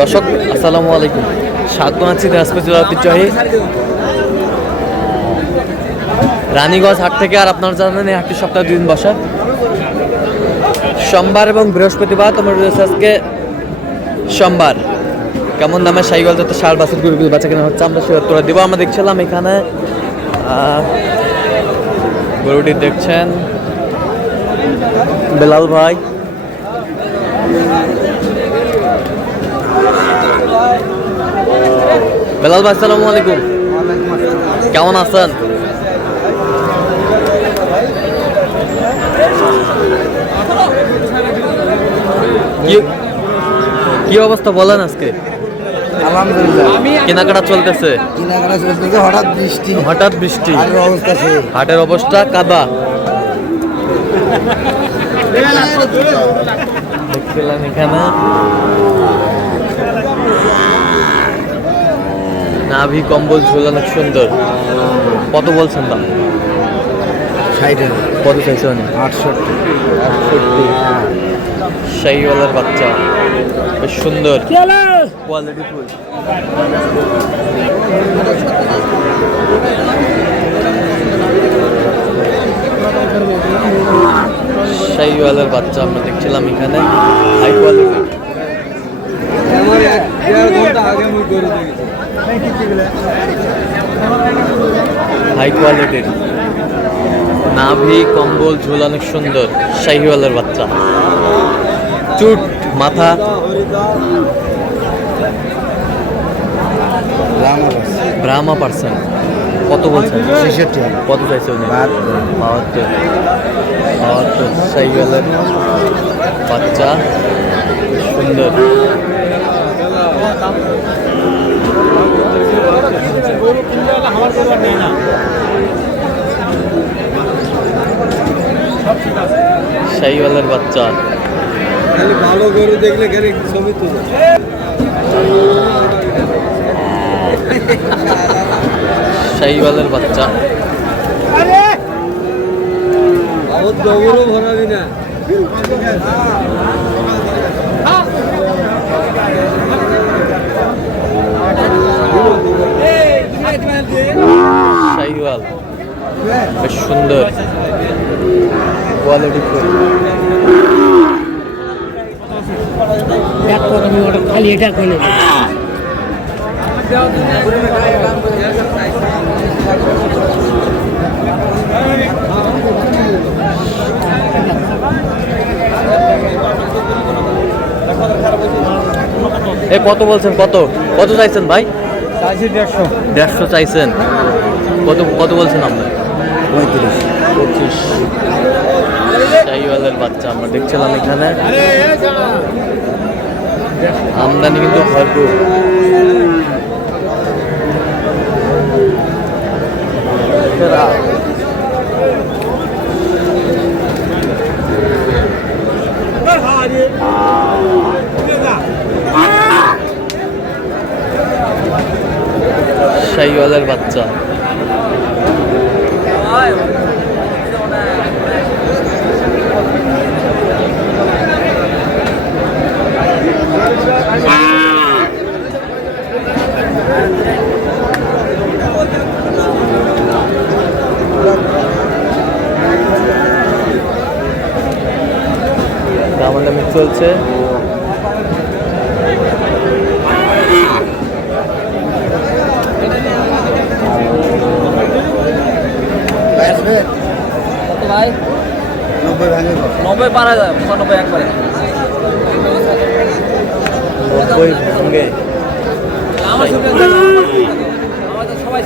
দর্শক আসসালামু আলাইকুম, স্বাগত আছি দিনাজপুর জেলার ঐতিহ্যবাহী রানীগঞ্জ হাট থেকে। আর আপনারা জানেন এই হাটটি সপ্তাহে 2 দিন বসে, সোমবার এবং বৃহস্পতিবার। তোমার রয়েছে আজকে সোমবার। কেমন দামে সাইকেল যাতে ষাঁড় বাছুর গরুগুলো বাচ্চা কেনা হচ্ছে আমরা সে উত্তর দিব। আমরা দেখছিলাম এখানে গরুটি দেখছেন বেলাল ভাই। বেলাল ভাই আসসালামু আলাইকুম, কেমন আছেন? কি অবস্থা বলেন আজকে? আলহামদুলিল্লাহ কেনাকাটা চলতেছে। হঠাৎ বৃষ্টি, হাটের অবস্থা কাদা। দেখছিলাম এখানে নাভি কম্বল ঝুলানো সুন্দর। কত বলছেন দাম? 60। কত চাইছেন? 68। শাহিওয়ালার বাচ্চা বেশ সুন্দর, কোয়ালিটি ফুল। শাহিওয়ালার বাচ্চা আমরা দেখছিলাম এখানে, হাই কোয়ালিটি। হাই কোয়ালিটির নাভি কম্বল ঝুল অনেক সুন্দর। শাহিওয়ালার বাচ্চা, চুট মাথা। ব্রাহ্মা পার্সেন্ট। কত বলছেন? 66। কত চাইছে উনি? 72। শাহিওয়ালার বাচ্চা সুন্দর। শাহিওয়ালার বাচ্চা ভালো গরু দেখলে ছবি তুলে। শাহিওয়ালার বাচ্চা ভরাবি না। শাহিওয়াল বেশ সুন্দর, কোয়ালিটি ফুল। খালি এটা করে এ কত বলছেন? কত কত চাইছেন ভাই? 150 চাইছেন। কত বলছেন আপনার? 35। শাহিওয়ালের বাচ্চা আমরা দেখছিলাম এখানে, আমদানি কিন্তু ভরপুর। শাহিওয়ালের বাচ্চা দামাদামি চলছে। ভাই 90 ভাঙে। 90 পারা যায়, 90 একবারে। 90 ভাঙে। আমার সবাই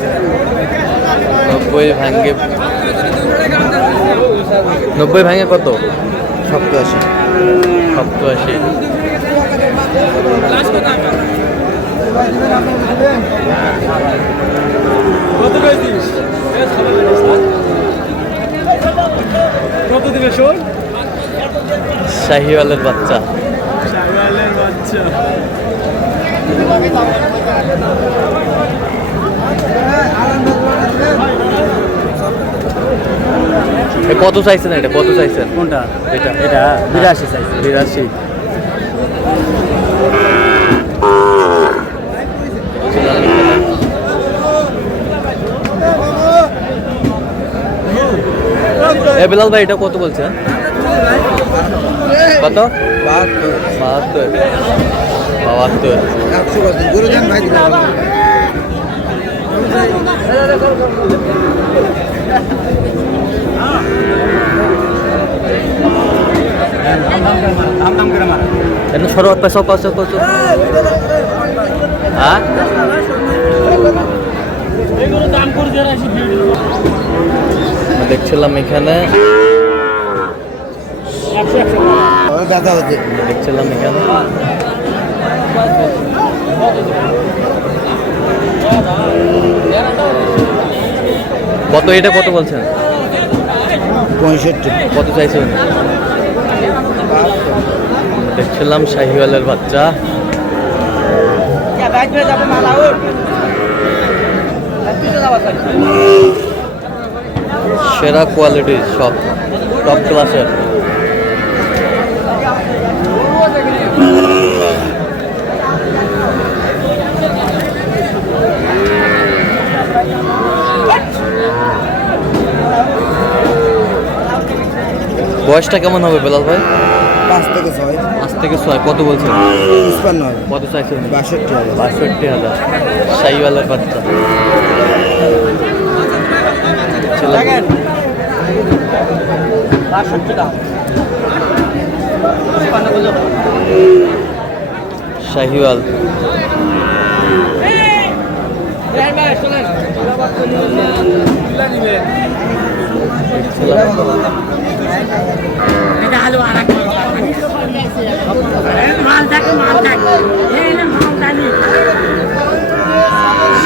90 ভাঙে। 90 ভাঙে কত? 87। 87। কত দিবে শোন? শাহিওয়ালের বাচ্চা কত চাইছেন? এটা কত চাইছেন? কোনটা? এটা এটা 82 চাইছে। 82। বিলাল ভাই এটা কত বলছেন? কত? 72 72 72 100 বলছেন গরু দেন ভাই দিতে হবে। এটা সরোয়ার পয়সা কত কত? হ্যাঁ আমরা দেখছিলাম এখানে ব্যথা হচ্ছে দেখছিলাম এখানে কত, এটা কত বলছেন? 65 কত চাইছেন? দেখছিলাম শাহিওয়ালের বাচ্চা। সেরা কোয়ালিটির সব টপ ক্লাসের। বয়সটা কেমন হবে বেলাল ভাই? 5 থেকে 6 5 থেকে 6। কত বলছেন? 55 কত চাইছেন? 62 62,000 শাহিওয়ালের বাচ্চা। শাহিওয়াল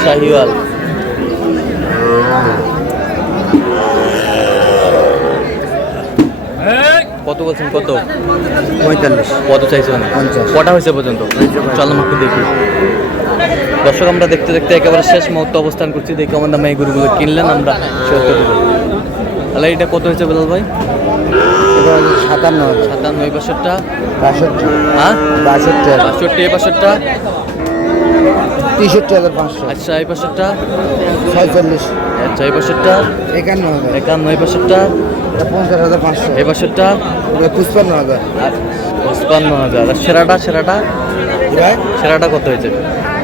শাহিওয়াল কত বলছেন? কত? 45 কত চাইছেন? 50 কটা হয়েছে পর্যন্ত? চলো একটু দেখি। দর্শক আমরা দেখতে দেখতে একেবারে শেষ মুহূর্তে অবস্থান করছি। দেখে আমার দামে এই গরুগুলো কিনলেন আমরা শেয়ার করে দেবো। তাহলে এটা কত হয়েছে বেলাল ভাই? 57 57 এই পাশেরটা? 62 হ্যাঁ 62 62 এই পাশেরটা? 63500 আচ্ছা এই পাশেরটা? 46 আচ্ছা এই পাশেরটা? 51000 51 এই পাশেরটা? 50500 এই পাশেরটা? 55000 আর 55,000। আর সেরাটা সেরাটা ভাই সেরাটা কত হয়েছে?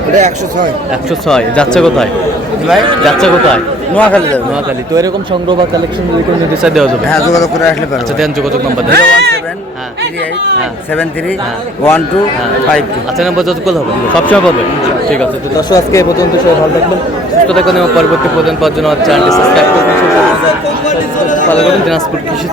এটা 106 106। যাচ্ছে কোথায়? ভাই যাচ্ছে কোথায়? নোয়াখালী যাবে নোয়াখালী। তো এরকম সংগ্রহ বা কালেকশন যদি কোনো নিতে চাই দেওয়া যাবে? হ্যাঁ যোগাযোগ করে আসলে পারবে আচ্ছা দেন যোগাযোগ নাম্বার দেন। 017 হ্যাঁ 38 হ্যাঁ 73 হ্যাঁ 12 হ্যাঁ 52 আচ্ছা নাম্বার যত কল হবে সবসময় পাবে। ঠিক আছে। তো দর্শক আজকে এই পর্যন্ত সবাই ভালো থাকবেন, সুস্থ থাকবেন এবং পরবর্তী পর্যন্ত পাওয়ার জন্য আমার চ্যানেলটি সাবস্ক্রাইব করবেন। ফলো করবেন দিনাজপুর কৃষি।